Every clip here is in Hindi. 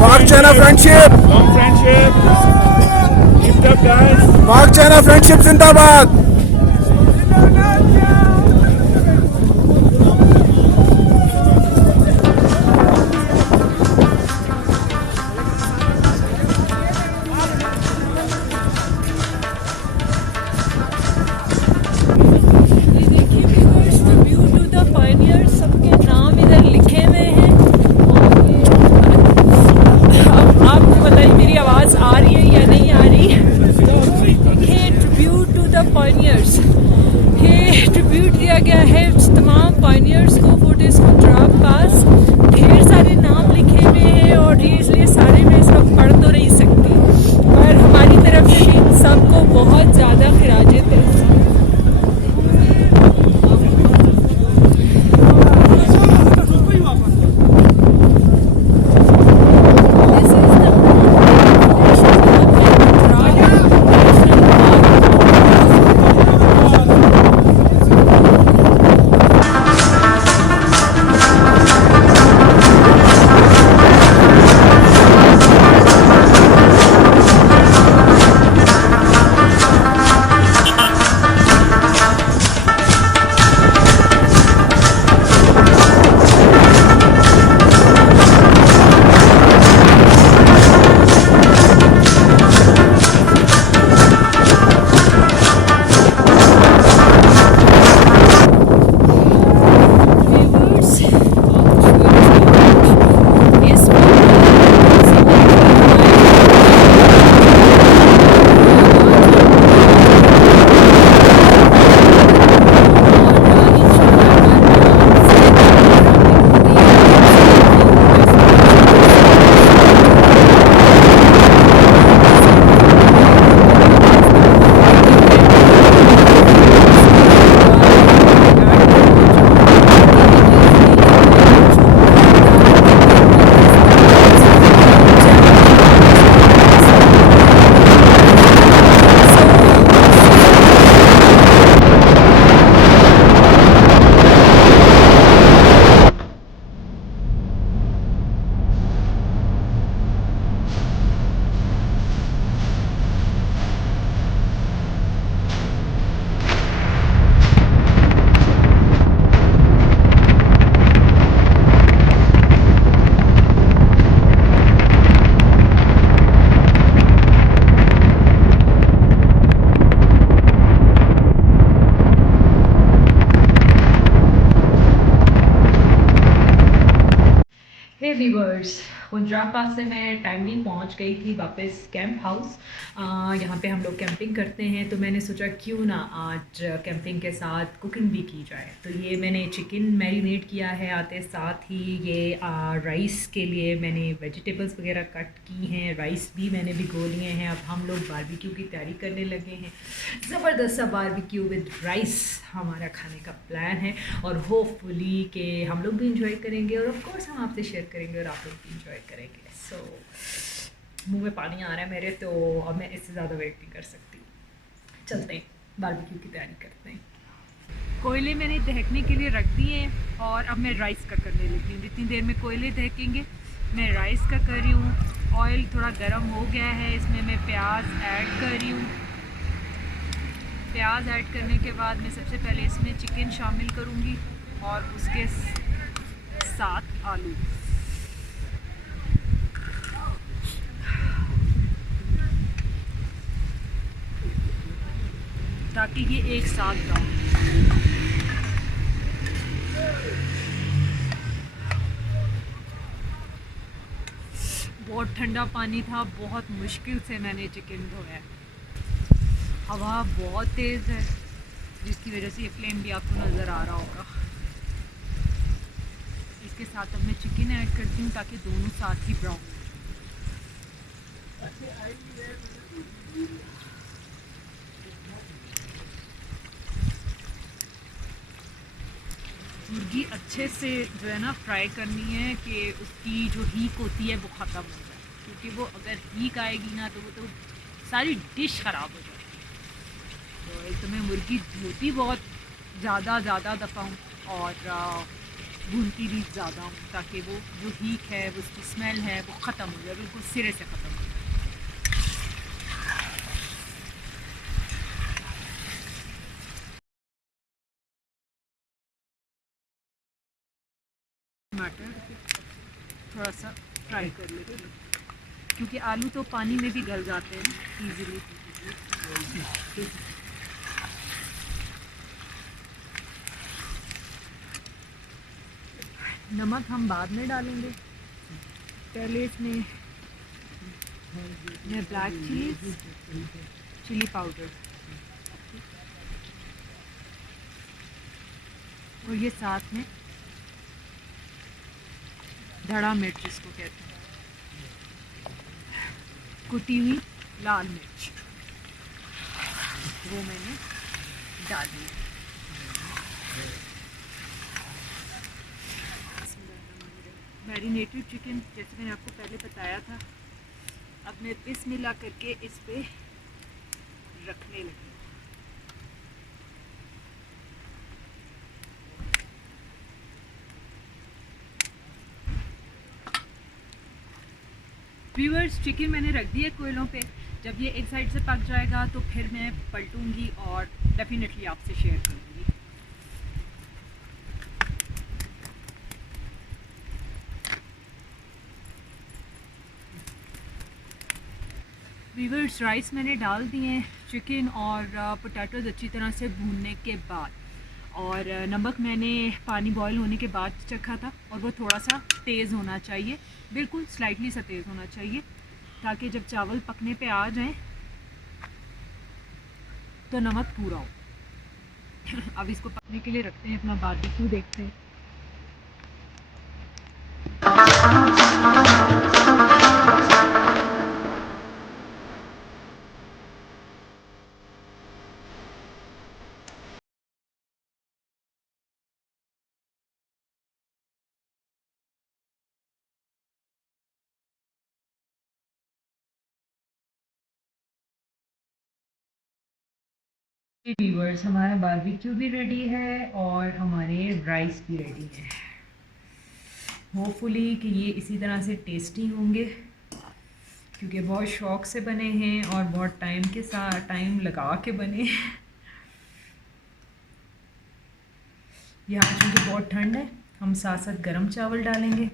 पाक China friendship, Long friendship. Keep it up, guys. Pak China friendship जिंदाबाद। ये देखिए viewers, tribute to the pioneers, सबके नाम इधर लिखे हुए हैं। और ये अब आपको बताइए मेरी आवाज़ आ रही है या नहीं आ रही। ये ट्रिब्यूट टू द पायनियर्स, ये ट्रिब्यूट दिया गया है तमाम पायनियर्स को फोर्ट स्कंद्राब पास। ढेर सारे नाम लिखे हुए हैं और ये इसलिए सारे मैं इस वक्त पढ़ तो नहीं सकती, पर हमारी तरफ से इन सबको बहुत ज़्यादा खिराजे तहसीन। This is the viewers of इस हे व्यूअर्स, कुंजरा पास से मैं टाइमली पहुंच गई थी वापस कैंप हाउस। यहाँ पे हम लोग कैंपिंग करते हैं, तो मैंने सोचा क्यों ना आज कैंपिंग के साथ कुकिंग भी की जाए। तो ये मैंने चिकन मैरिनेट किया है, आते साथ ही ये राइस के लिए मैंने वेजिटेबल्स वगैरह कट की हैं, राइस भी मैंने भिगो लिए हैं। अब हम लोग बारबेक्यू की तैयारी करने लगे हैं। ज़बरदस्त सा बारबेक्यू विद राइस हमारा खाने का प्लान है, और होपफुली कि हम लोग भी इंजॉय करेंगे और ऑफ कोर्स हम आपसे शेयर करेंगे और आप लोग भी इंजॉय करेंगे। सो मुंह में पानी आ रहा है मेरे, तो अब मैं इससे ज़्यादा वेट नहीं कर सकती। चलते हैं, बारबेक्यू की तैयारी करते हैं। कोयले मैंने दहकने के लिए रख दिए हैं और अब मैं राइस का करने लगी हूँ। जितनी देर में कोयले दहकेंगे मैं राइस का कर रही हूँ। ऑयल थोड़ा गर्म हो गया है, इसमें मैं प्याज ऐड कर रही हूँ। प्याज ऐड करने के बाद मैं सबसे पहले इसमें चिकन शामिल करूँगी और उसके साथ आलू। ताकि ये एक साथ ब्राउन। बहुत ठंडा पानी था, बहुत मुश्किल से मैंने चिकन धोया। हवा बहुत तेज़ है जिसकी वजह से ये फ्लेम भी आपको नज़र आ रहा होगा। इसके साथ अब मैं चिकन ऐड करती हूँ ताकि दोनों साथ ही ब्राउन हो जाए। मुर्गी अच्छे से जो है ना फ्राई करनी है कि उसकी जो हीक होती है वो ख़त्म हो जाए, क्योंकि वो अगर हीक आएगी ना तो वो तो सारी डिश ख़राब हो जाएगी। तो एक तो मैं मुर्गी धोती बहुत ज़्यादा दफ़ा हूँ और भूनती भी ज़्यादा हूँ ताकि वो जो हीट है, वो उसकी स्मेल है, वो ख़त्म हो जाए, बिल्कुल सिरे से ख़त्म हो जाए। टमाटर थोड़ा सा फ्राई कर लेते हैं क्योंकि आलू तो पानी में भी गल जाते हैं ईजीली। नमक हम बाद में डालेंगे, पहले इसमें ब्लैक चिली पाउडर और ये साथ में धड़ा मिर्च इसको कहते हैं, कुटी हुई लाल मिर्च, वो मैंने डाली। मैरिनेटेड चिकन जैसे मैंने आपको पहले बताया था, अब मैं बिस्मिल्लाह करके इस पे रखने लगी। व्यूअर्स, चिकन मैंने रख दिया कोयलों पे। जब ये एक साइड से पक जाएगा तो फिर मैं पलटूंगी और डेफिनेटली आपसे शेयर करूँगी। व्यूअर्स, राइस मैंने डाल दिए, चिकन और पोटैटोज अच्छी तरह से भूनने के बाद, और नमक मैंने पानी बॉईल होने के बाद चखा था और वो थोड़ा सा तेज़ होना चाहिए, बिल्कुल स्लाइटली सा तेज़ होना चाहिए ताकि जब चावल पकने पे आ जाएं तो नमक पूरा हो। अब इसको पकने के लिए रखते हैं, अपना बारबेक्यू देखते हैं। व्यूअर्स, हमारा बारबेक्यू भी रेडी है और हमारे राइस भी रेडी है। होपफुली कि ये इसी तरह से टेस्टी होंगे क्योंकि बहुत शौक से बने हैं और बहुत टाइम लगा के बने हैं। यहाँ चूँकि बहुत ठंड है, हम साथ साथ गर्म चावल डालेंगे,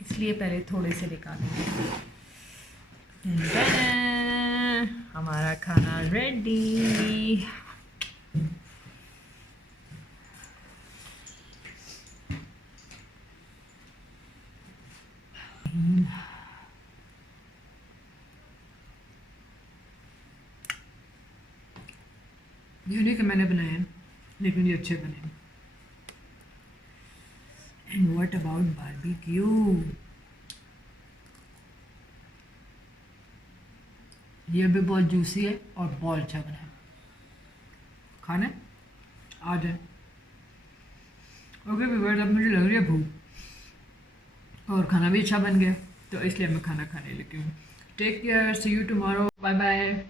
इसलिए पहले थोड़े से निकालेंगे। हमारा खाना रेडी। ये नहीं कि मैंने बनाए हैं, लेकिन ये अच्छे बने हैं। And what about barbecue? ये भी बहुत जूसी है और बहुत अच्छा बना है। खाने आ जाए। ओके व्यूअर्स, अब मुझे लग रही है भूख और खाना भी अच्छा बन गया, तो इसलिए मैं खाना खाने लगी हूँ। Take care, see you tomorrow, bye bye.